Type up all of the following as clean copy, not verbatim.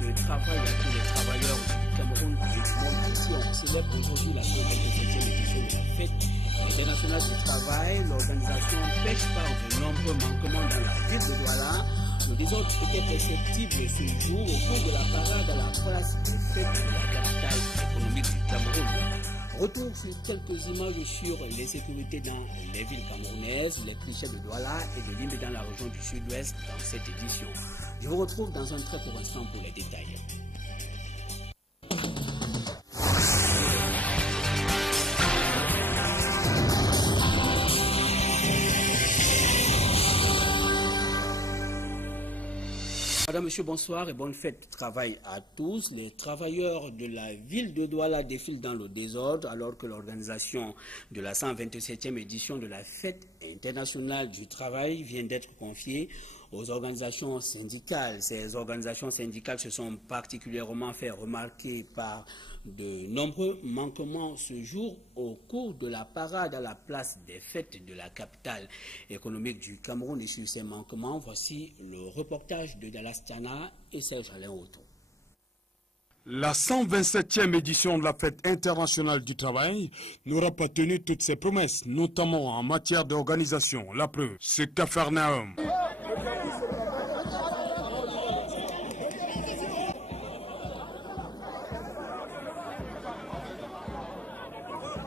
de travail à tous les travailleurs du Cameroun et du monde entier. On célèbre aujourd'hui la 127e édition de la fête internationale du travail. L'organisation pêche par de nombreux manquements dans la ville de Douala. Le désordre était perceptible ce jour au cours de la parade à la place des fêtes de la capitale économique du Cameroun. Retour sur quelques images sur les sécurités dans les villes camerounaises, les clichés de Douala et de Limbe dans la région du sud-ouest dans cette édition. Je vous retrouve dans un très court instant pour les détails. Madame, Monsieur, bonsoir et bonne fête de travail à tous. Les travailleurs de la ville de Douala défilent dans le désordre alors que l'organisation de la 127e édition de la fête internationale du travail vient d'être confiée aux organisations syndicales. Ces organisations syndicales se sont particulièrement fait remarquer par de nombreux manquements ce jour au cours de la parade à la place des fêtes de la capitale économique du Cameroun. Et sur ces manquements, voici le reportage de Dallas Tiana et Serge Alain Auto. La 127e édition de la fête internationale du travail n'aura pas tenu toutes ses promesses, notamment en matière d'organisation. La preuve, c'est Capharnaüm.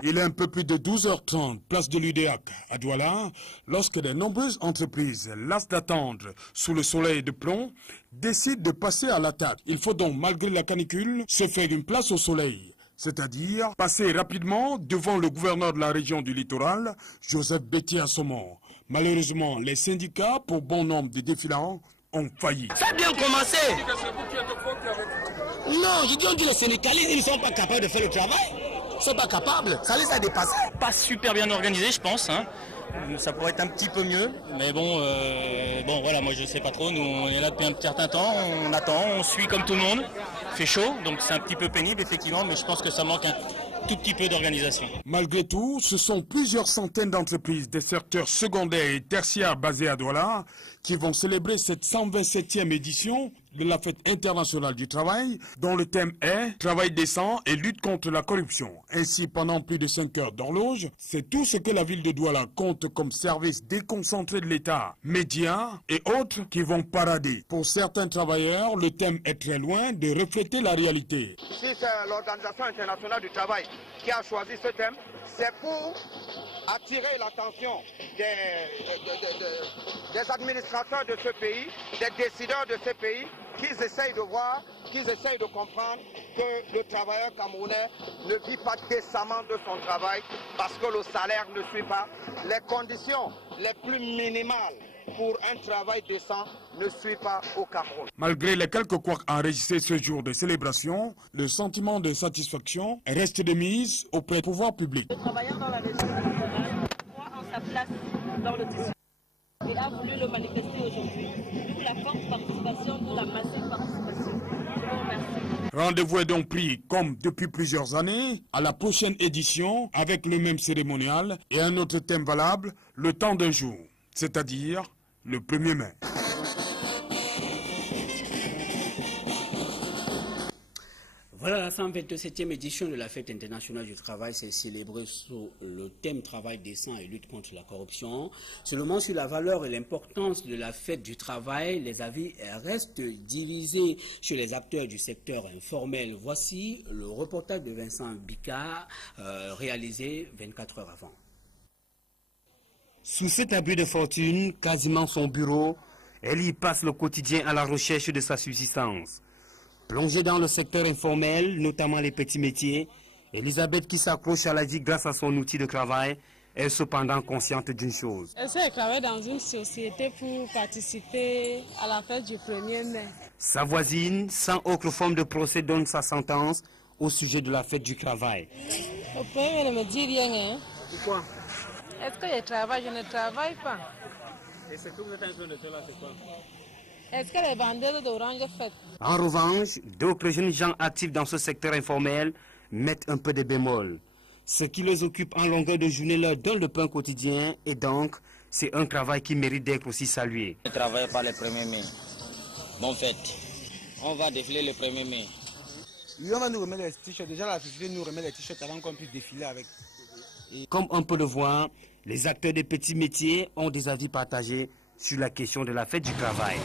Il est un peu plus de 12h30, place de l'UDEAC à Douala, lorsque de nombreuses entreprises, las d'attendre sous le soleil de plomb, décident de passer à l'attaque. Il faut donc, malgré la canicule, se faire une place au soleil, c'est-à-dire passer rapidement devant le gouverneur de la région du littoral, Joseph Bétier-Assomont. Malheureusement, les syndicats, pour bon nombre de défilants, ont failli. Ça a bien commencé. Non, je dis on dit les syndicalistes, ils ne sont pas capables de faire le travail. Ils ne sont pas capables, ça les a dépassés. Pas super bien organisé, je pense. Hein. Ça pourrait être un petit peu mieux. Mais bon, voilà, moi je sais pas trop. Nous, on est là depuis un certain temps. On attend, on suit comme tout le monde. Il fait chaud, donc c'est un petit peu pénible, effectivement. Mais je pense que ça manque un tout petit peu d'organisation. Malgré tout, ce sont plusieurs centaines d'entreprises des secteurs secondaires et tertiaires basés à Douala qui vont célébrer cette 127e édition de la fête internationale du travail, dont le thème est « Travail décent et lutte contre la corruption ». Ainsi, pendant plus de 5 heures d'horloge, c'est tout ce que la ville de Douala compte comme service déconcentré de l'État, médias et autres qui vont parader. Pour certains travailleurs, le thème est très loin de refléter la réalité. Si c'est l'Organisation internationale du travail qui a choisi ce thème, c'est pour attirer l'attention des administrateurs de ce pays, des décideurs de ce pays, qu'ils essayent de voir, qu'ils essayent de comprendre que le travailleur camerounais ne vit pas décemment de son travail parce que le salaire ne suit pas. Les conditions les plus minimales pour un travail décent ne suit pas au Cameroun. Malgré les quelques couacs enregistrés ce jour de célébration, le sentiment de satisfaction reste de mise auprès du pouvoir public. Le travailleur dans la région croit en sa place dans le tissu et a voulu le manifester aujourd'hui. D'où la forte participation, d'où la massive participation. Je vous remercie. Rendez-vous est donc pris, comme depuis plusieurs années, à la prochaine édition avec le même cérémonial et un autre thème valable, le temps d'un jour, c'est-à-dire le 1er mai. Voilà, la 127e édition de la fête internationale du travail s'est célébrée sous le thème travail décent et lutte contre la corruption. Seulement sur la valeur et l'importance de la fête du travail, les avis restent divisés chez les acteurs du secteur informel. Voici le reportage de Vincent Bicard, réalisé 24 heures avant. Sous cet abri de fortune, quasiment son bureau, elle y passe le quotidien à la recherche de sa subsistance. Plongée dans le secteur informel, notamment les petits métiers, Elisabeth qui s'accroche à la vie grâce à son outil de travail est cependant consciente d'une chose. J'essaie de travailler dans une société pour participer à la fête du 1er mai. Sa voisine, sans autre forme de procès, donne sa sentence au sujet de la fête du travail. Le 1er ne me dit rien. Hein? Pourquoi? Est-ce que je travaille? Je ne travaille pas. Et ce que vous êtes en train de faire là, c'est quoi? Est-ce que les vendeurs d'orange fêtent? En revanche, d'autres jeunes gens actifs dans ce secteur informel mettent un peu de bémol. Ce qui les occupe en longueur de journée leur donne le pain quotidien et donc c'est un travail qui mérite d'être aussi salué. Je travaille par le 1er mai. Bonne fête. On va défiler le 1er mai. Oui, on va nous remettre les t-shirts. Déjà, la société nous remet les t-shirts avant qu'on puisse défiler avec. Comme on peut le voir, les acteurs des petits métiers ont des avis partagés sur la question de la fête du travail.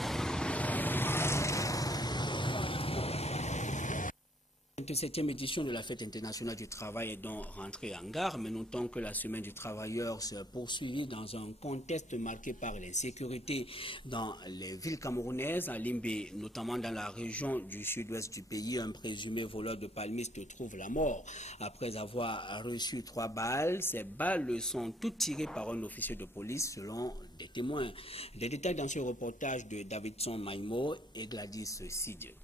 La 27e édition de la Fête internationale du travail est donc rentrée en gare, mais notons que la semaine du travailleur se poursuivit dans un contexte marqué par l'insécurité dans les villes camerounaises. À Limbé, notamment dans la région du sud-ouest du pays, un présumé voleur de palmistes trouve la mort après avoir reçu 3 balles. Ces balles sont toutes tirées par un officier de police selon des témoins. Des détails dans ce reportage de Davidson Maïmo et Gladys Sidieux.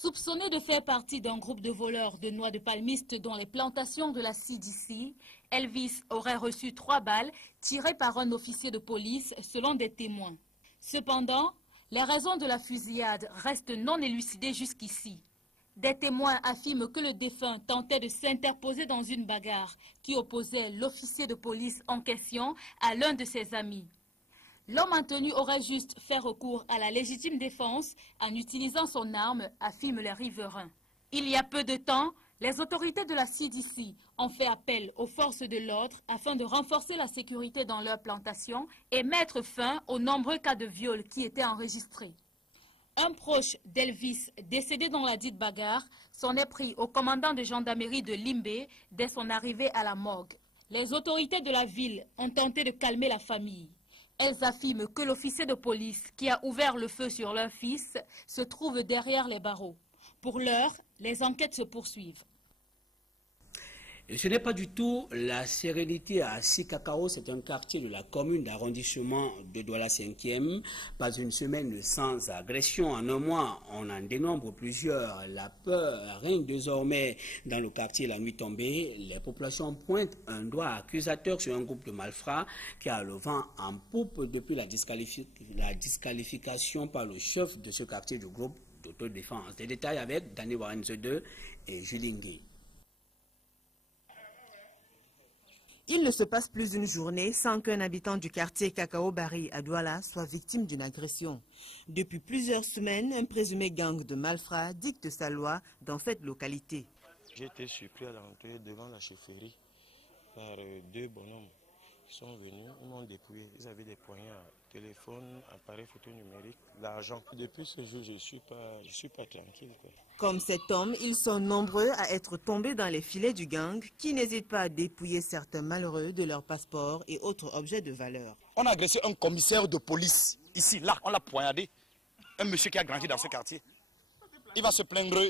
Soupçonné de faire partie d'un groupe de voleurs de noix de palmiste dans les plantations de la CDC, Elvis aurait reçu 3 balles tirées par un officier de police selon des témoins. Cependant, les raisons de la fusillade restent non élucidées jusqu'ici. Des témoins affirment que le défunt tentait de s'interposer dans une bagarre qui opposait l'officier de police en question à l'un de ses amis. L'homme maintenu aurait juste fait recours à la légitime défense en utilisant son arme, affirment les riverains. Il y a peu de temps, les autorités de la CDC ont fait appel aux forces de l'ordre afin de renforcer la sécurité dans leurs plantations et mettre fin aux nombreux cas de viol qui étaient enregistrés. Un proche d'Elvis, décédé dans la dite bagarre, s'en est pris au commandant de gendarmerie de Limbé dès son arrivée à la morgue. Les autorités de la ville ont tenté de calmer la famille. Elles affirment que l'officier de police qui a ouvert le feu sur leur fils se trouve derrière les barreaux. Pour l'heure, les enquêtes se poursuivent. Et ce n'est pas du tout la sérénité à Sikakao, c'est un quartier de la commune d'arrondissement de Douala 5e. Pas une semaine sans agression. En un mois, on en dénombre plusieurs. La peur règne désormais dans le quartier la nuit tombée. Les populations pointent un doigt accusateur sur un groupe de malfrats qui a le vent en poupe depuis la disqualification par le chef de ce quartier du groupe d'autodéfense. Des détails avec Dani Warenze 2 et Julie Ngué. Il ne se passe plus une journée sans qu'un habitant du quartier Cacao Barry à Douala soit victime d'une agression. Depuis plusieurs semaines, un présumé gang de malfrats dicte sa loi dans cette localité. J'ai été surpris à l'entrée devant la chefferie par 2 bonhommes. Ils sont venus, ils m'ont dépouillé. Ils avaient des poignards, téléphone, appareil photo numérique, l'argent. Depuis ce jour, je suis pas tranquille, quoi. Comme cet homme, ils sont nombreux à être tombés dans les filets du gang qui n'hésitent pas à dépouiller certains malheureux de leurs passeports et autres objets de valeur. On a agressé un commissaire de police, ici, là, on l'a poignardé. Un monsieur qui a grandi dans ce quartier. Il va se plaindre,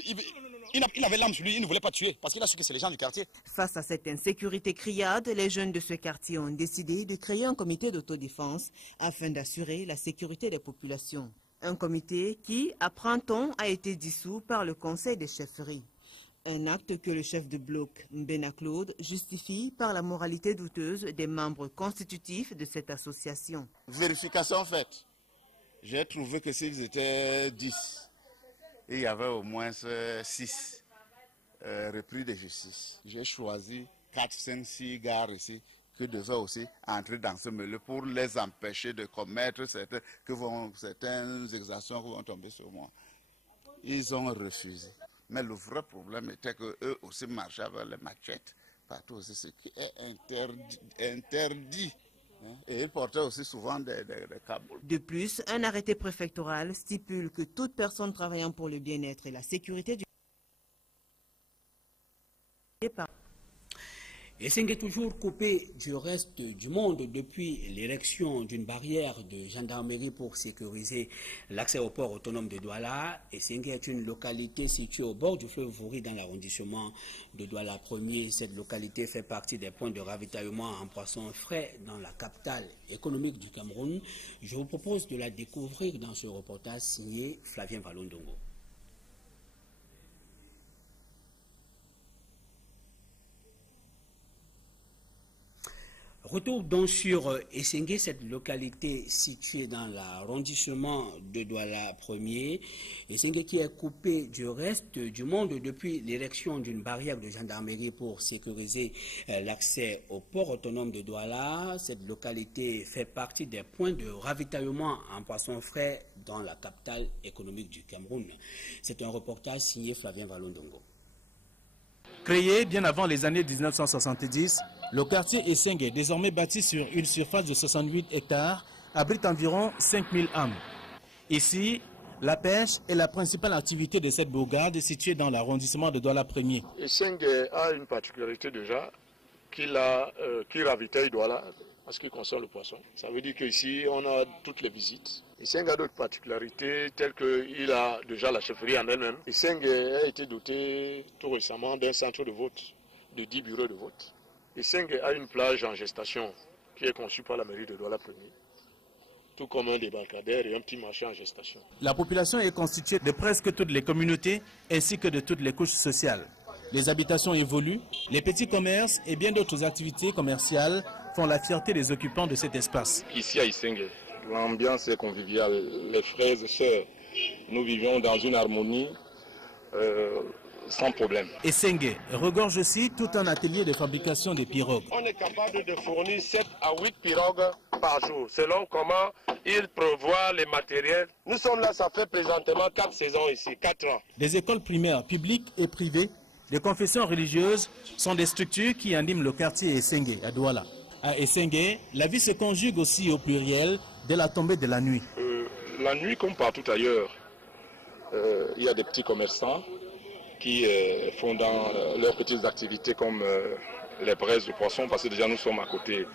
il avait l'âme sur lui, il ne voulait pas tuer parce qu'il a su que c'est les gens du quartier. Face à cette insécurité criarde, les jeunes de ce quartier ont décidé de créer un comité d'autodéfense afin d'assurer la sécurité des populations. Un comité qui, apprend-on, a été dissous par le conseil des chefferies. Un acte que le chef de bloc, Mbena Claude, justifie par la moralité douteuse des membres constitutifs de cette association. Vérification faite. J'ai trouvé que s'ils étaient 10, il y avait au moins 6 repris de justice. J'ai choisi 4, 5, 6 gars ici qui devaient aussi entrer dans ce milieu pour les empêcher de commettre certaines exactions qui vont tomber sur moi. Ils ont refusé. Mais le vrai problème était qu'eux aussi marchaient avec les machettes partout aussi, ce qui est interdit. Et ils portaient aussi souvent des caboules. De plus, un arrêté préfectoral stipule que toute personne travaillant pour le bien-être et la sécurité du Esseng est toujours coupé du reste du monde depuis l'érection d'une barrière de gendarmerie pour sécuriser l'accès au port autonome de Douala. Esseng est une localité située au bord du fleuve Vouri dans l'arrondissement de Douala 1er. Cette localité fait partie des points de ravitaillement en poissons frais dans la capitale économique du Cameroun. Je vous propose de la découvrir dans ce reportage signé Flavien Valondongo. Retour donc sur Essengue, cette localité située dans l'arrondissement de Douala 1er. Essengue qui est coupée du reste du monde depuis l'érection d'une barrière de gendarmerie pour sécuriser l'accès au port autonome de Douala. Cette localité fait partie des points de ravitaillement en poissons frais dans la capitale économique du Cameroun. C'est un reportage signé Flavien Valondongo. Créé bien avant les années 1970, le quartier Essengue, désormais bâti sur une surface de 68 hectares, abrite environ 5000 âmes. Ici, la pêche est la principale activité de cette bourgade située dans l'arrondissement de Douala 1er. Essengue a une particularité déjà, qui ravitaille Douala en ce qui concerne le poisson. Ça veut dire qu'ici, on a toutes les visites. Essengue a d'autres particularités telles qu'il a déjà la chefferie en elle-même. Essengue a été doté tout récemment d'un centre de vote, de 10 bureaux de vote. Essengue a une plage en gestation qui est conçue par la mairie de Douala 1er, tout comme un débarcadère et un petit marché en gestation. La population est constituée de presque toutes les communautés ainsi que de toutes les couches sociales. Les habitations évoluent, les petits commerces et bien d'autres activités commerciales font la fierté des occupants de cet espace. Ici à Essengue, l'ambiance est conviviale, les frères et sœurs, nous vivons dans une harmonie sans problème. Essengue regorge aussi tout un atelier de fabrication de pirogues. On est capable de fournir 7 à 8 pirogues par jour, selon comment ils prévoient les matériels. Nous sommes là, ça fait présentement 4 saisons ici, 4 ans. Des écoles primaires publiques et privées, des confessions religieuses sont des structures qui animent le quartier Essengue à Douala. À Essengue, la vie se conjugue aussi au pluriel dès la tombée de la nuit. La nuit, comme partout ailleurs, il y a des petits commerçants qui font dans leurs petites activités comme les braises de poisson, parce que déjà nous sommes à côté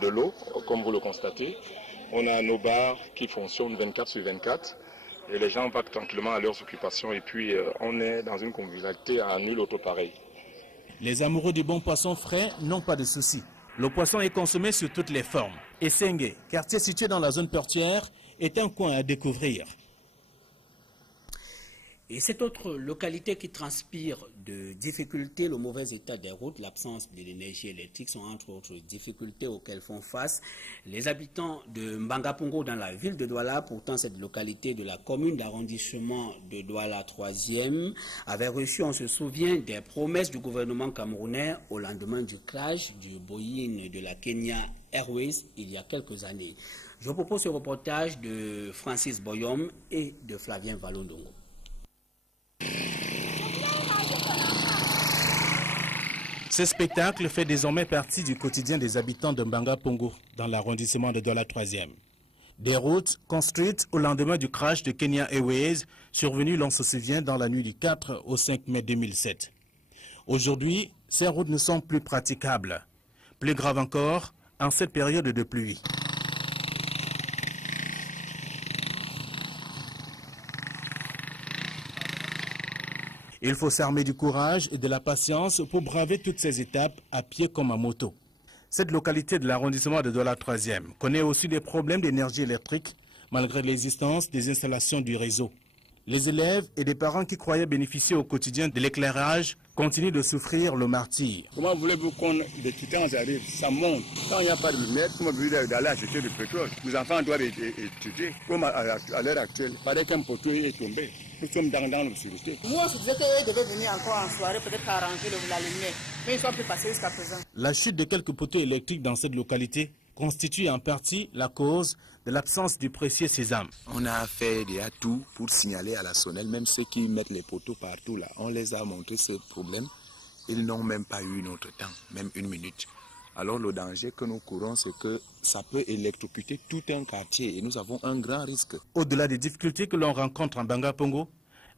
de l'eau, comme vous le constatez. On a nos bars qui fonctionnent 24 sur 24 et les gens partent tranquillement à leurs occupations et puis on est dans une convivialité à nul autre pareil. Les amoureux du bon poisson frais n'ont pas de soucis. Le poisson est consommé sous toutes les formes. Essengue, quartier situé dans la zone portuaire, est un coin à découvrir. Et cette autre localité qui transpire de difficultés, le mauvais état des routes, l'absence de l'énergie électrique sont entre autres difficultés auxquelles font face les habitants de Mbangapongo dans la ville de Douala. Pourtant, cette localité de la commune d'arrondissement de Douala 3e avait reçu, on se souvient, des promesses du gouvernement camerounais au lendemain du crash du Boeing de la Kenya Airways il y a quelques années. Je vous propose ce reportage de Francis Boyom et de Flavien Valondongo. Ce spectacle fait désormais partie du quotidien des habitants de Mbangapongo, dans l'arrondissement de Douala 3e. Des routes construites au lendemain du crash de Kenya Airways, survenu, l'on se souvient, dans la nuit du 4 au 5 mai 2007. Aujourd'hui, ces routes ne sont plus praticables. Plus grave encore, en cette période de pluie. Il faut s'armer du courage et de la patience pour braver toutes ces étapes à pied comme à moto. Cette localité de l'arrondissement de Douala 3e connaît aussi des problèmes d'énergie électrique malgré l'existence des installations du réseau. Les élèves et des parents qui croyaient bénéficier au quotidien de l'éclairage continuent de souffrir le martyre. Comment voulez-vous qu'on des titans arrivent? Ça monte. Quand il n'y a pas de lumière, comment voulez-vous d'aller acheter du pétrole? Les enfants doivent étudier. Comme à l'heure actuelle, il paraît qu'un poteau est tombé. Nous sommes dans l'obscurité. Moi, je disais qu'eux devaient venir encore en soirée, peut-être arranger la lumière. Mais ils ne sont plus passés jusqu'à présent. La chute de quelques poteaux électriques dans cette localité constitue en partie la cause de l'absence du précieux sésame. On a fait déjà tout pour signaler à la SONEL, même ceux qui mettent les poteaux partout là. On les a montré ces problèmes. Ils n'ont même pas eu notre temps, même une minute. Alors le danger que nous courons, c'est que ça peut électrocuter tout un quartier et nous avons un grand risque. Au-delà des difficultés que l'on rencontre en Mbangapongo,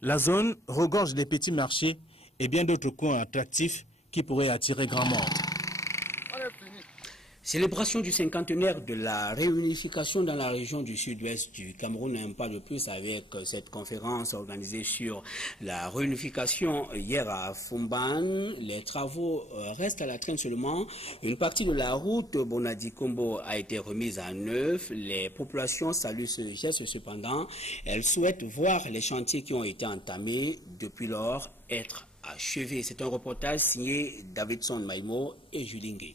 la zone regorge des petits marchés et bien d'autres coins attractifs qui pourraient attirer grand monde. Célébration du cinquantenaire de la réunification dans la région du sud-ouest du Cameroun, un pas de plus avec cette conférence organisée sur la réunification hier à Fumban. Les travaux restent à la traîne seulement. Une partie de la route Bonadi-Kombo a été remise à neuf. Les populations saluent ce geste cependant. Elles souhaitent voir les chantiers qui ont été entamés depuis lors être achevés. C'est un reportage signé Davidson Maïmo et Julingue.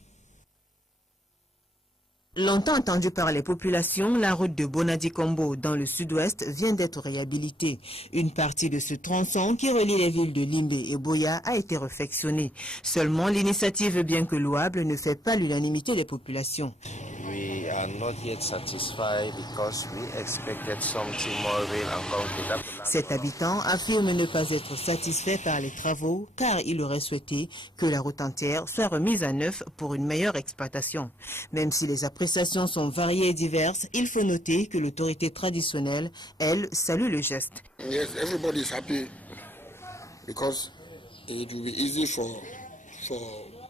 Longtemps attendue par les populations, la route de Bonadi-Kombo dans le sud-ouest vient d'être réhabilitée. Une partie de ce tronçon qui relie les villes de Limbé et Boya a été réfectionnée. Seulement, l'initiative, bien que louable, ne fait pas l'unanimité des populations. We are not yet satisfied because we expected something more real and concrete. Cet habitant affirme ne pas être satisfait par les travaux car il aurait souhaité que la route entière soit remise à neuf pour une meilleure exploitation. Même si les appréciations sont variées et diverses, il faut noter que l'autorité traditionnelle, elle, salue le geste. Yes, everybody is happy because it will be easy for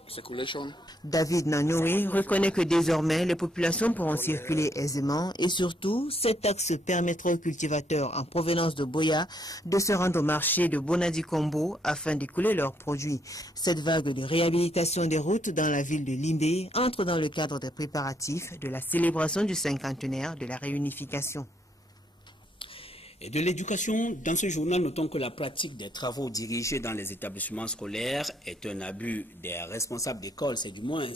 circulation. David Nanoé reconnaît que désormais les populations pourront circuler aisément et surtout cet axe permettra aux cultivateurs en provenance de Boya de se rendre au marché de Bonadi-Kombo afin d'écouler leurs produits. Cette vague de réhabilitation des routes dans la ville de Limbé entre dans le cadre des préparatifs de la célébration du cinquantenaire de la réunification. Et de l'éducation, dans ce journal, notons que la pratique des travaux dirigés dans les établissements scolaires est un abus des responsables d'école. C'est du moins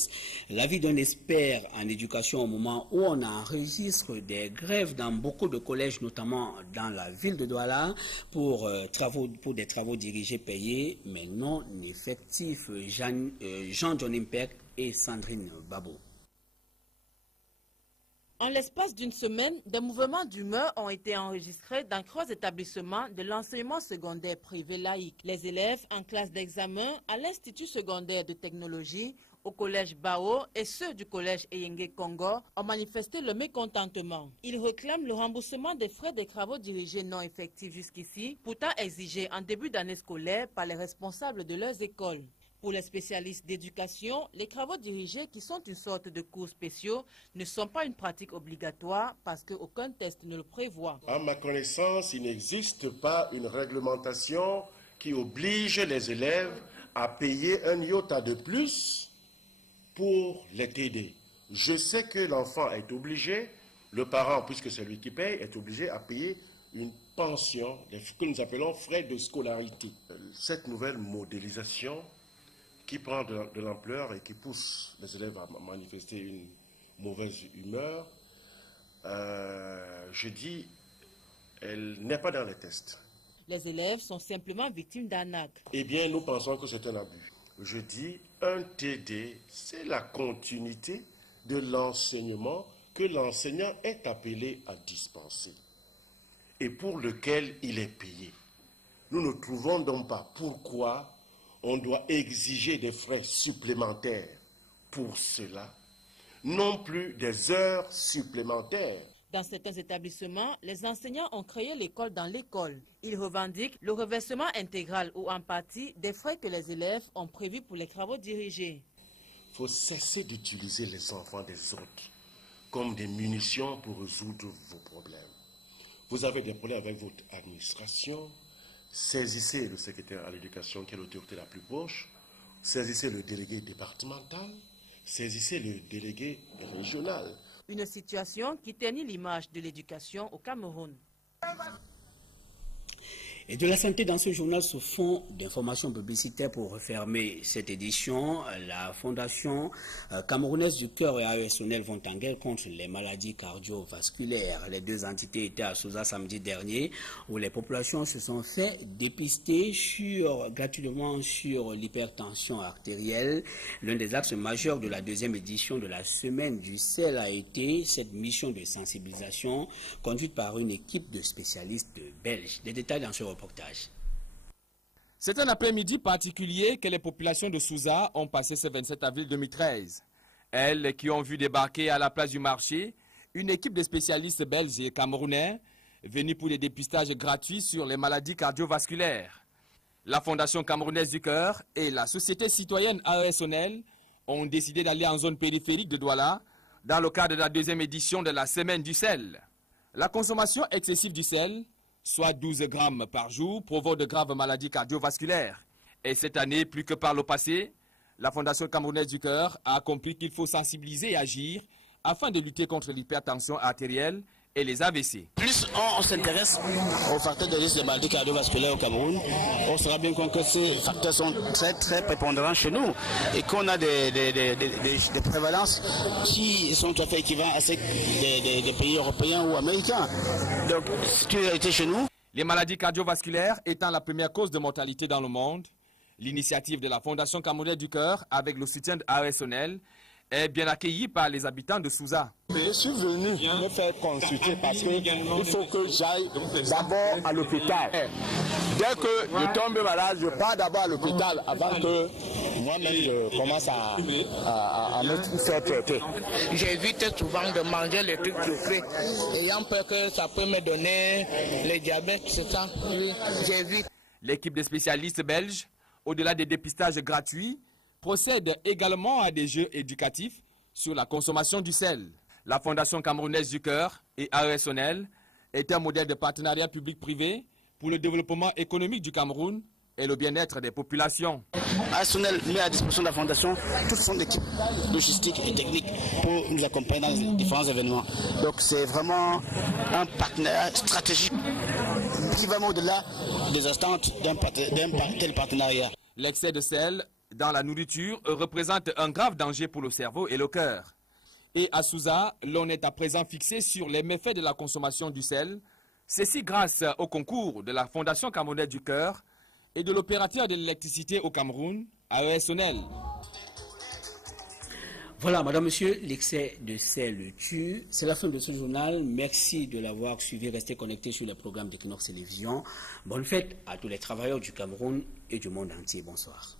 l'avis d'un expert en éducation au moment où on enregistre des grèves dans beaucoup de collèges, notamment dans la ville de Douala, pour des travaux dirigés payés, mais non effectifs. Jean-John Impec et Sandrine Babo. En l'espace d'une semaine, des mouvements d'humeur ont été enregistrés dans 3 établissements de l'enseignement secondaire privé laïque. Les élèves en classe d'examen à l'Institut secondaire de technologie, au collège Bao et ceux du collège Eyenge Congo ont manifesté le mécontentement. Ils réclament le remboursement des frais des travaux dirigés non effectifs jusqu'ici, pourtant exigés en début d'année scolaire par les responsables de leurs écoles. Pour les spécialistes d'éducation, les travaux dirigés, qui sont une sorte de cours spéciaux, ne sont pas une pratique obligatoire parce qu'aucun test ne le prévoit. À ma connaissance, il n'existe pas une réglementation qui oblige les élèves à payer un iota de plus pour les TD. Je sais que l'enfant est obligé, le parent, puisque c'est lui qui paye, est obligé à payer une pension, que nous appelons frais de scolarité. Cette nouvelle modélisation qui prend de l'ampleur et qui pousse les élèves à manifester une mauvaise humeur, je dis, elle n'est pas dans les tests. Les élèves sont simplement victimes d'arnaques. Eh bien, nous pensons que c'est un abus. Je dis, un TD, c'est la continuité de l'enseignement que l'enseignant est appelé à dispenser et pour lequel il est payé. Nous ne trouvons donc pas pourquoi on doit exiger des frais supplémentaires pour cela, non plus des heures supplémentaires. Dans certains établissements, les enseignants ont créé l'école dans l'école. Ils revendiquent le reversement intégral ou en partie des frais que les élèves ont prévus pour les travaux dirigés. Il faut cesser d'utiliser les enfants des autres comme des munitions pour résoudre vos problèmes. Vous avez des problèmes avec votre administration, saisissez le secrétaire à l'éducation qui est l'autorité la plus proche, saisissez le délégué départemental, saisissez le délégué régional. Une situation qui ternit l'image de l'éducation au Cameroun. Et de la santé dans ce journal sous fond d'informations publicitaires pour refermer cette édition. La Fondation camerounaise du cœur et AESONEL vont en guerre contre les maladies cardiovasculaires. Les deux entités étaient à Sousa samedi dernier où les populations se sont fait dépister gratuitement sur l'hypertension artérielle. L'un des axes majeurs de la deuxième édition de la semaine du sel a été cette mission de sensibilisation conduite par une équipe de spécialistes belges. Des détails dans ce reportage. C'est un après-midi particulier que les populations de Sousa ont passé ce 27 avril 2013. Elles qui ont vu débarquer à la place du marché une équipe de spécialistes belges et camerounais venus pour des dépistages gratuits sur les maladies cardiovasculaires. La Fondation camerounaise du cœur et la société citoyenne AESONEL ont décidé d'aller en zone périphérique de Douala dans le cadre de la deuxième édition de la semaine du sel. La consommation excessive du sel, soit 12 grammes par jour, provoque de graves maladies cardiovasculaires. Et cette année, plus que par le passé, la Fondation camerounaise du cœur a compris qu'il faut sensibiliser et agir afin de lutter contre l'hypertension artérielle et les AVC. Plus on s'intéresse aux facteurs de risque de maladies cardiovasculaires au Cameroun, on sera bien compte que ces facteurs sont très prépondérants chez nous et qu'on a des prévalences qui sont tout à fait équivalentes à celles des pays européens ou américains. Donc c'est une réalité chez nous. Les maladies cardiovasculaires étant la première cause de mortalité dans le monde, l'initiative de la Fondation camerounaise du cœur avec le soutien de AESONEL est bien accueillie par les habitants de Souza. Je suis venu me faire consulter parce qu'il faut que j'aille d'abord à l'hôpital. Dès que je tombe malade, je pars d'abord à l'hôpital avant que moi-même je commence à me faire traiter. J'évite souvent de manger les trucs sucrés, ayant peur que ça peut me donner le diabète, c'est ça. Oui, j'évite. L'équipe de spécialistes belges, au-delà des dépistages gratuits, procède également à des jeux éducatifs sur la consommation du sel. La Fondation camerounaise du cœur et AESONEL est un modèle de partenariat public-privé pour le développement économique du Cameroun et le bien-être des populations. AESONEL met à disposition de la Fondation toute son équipe logistique et technique pour nous accompagner dans les différents événements. Donc c'est vraiment un partenariat stratégique qui va au-delà des attentes d'un tel partenariat. L'excès de sel dans la nourriture représente un grave danger pour le cerveau et le cœur. Et à Souza, l'on est à présent fixé sur les méfaits de la consommation du sel. Ceci grâce au concours de la Fondation camerounaise du cœur et de l'opérateur de l'électricité au Cameroun, AESONEL. Voilà, madame, monsieur, l'excès de sel tue. C'est la fin de ce journal. Merci de l'avoir suivi. Restez connectés sur les programmes d'Equinox Télévision. Bonne fête à tous les travailleurs du Cameroun et du monde entier. Bonsoir.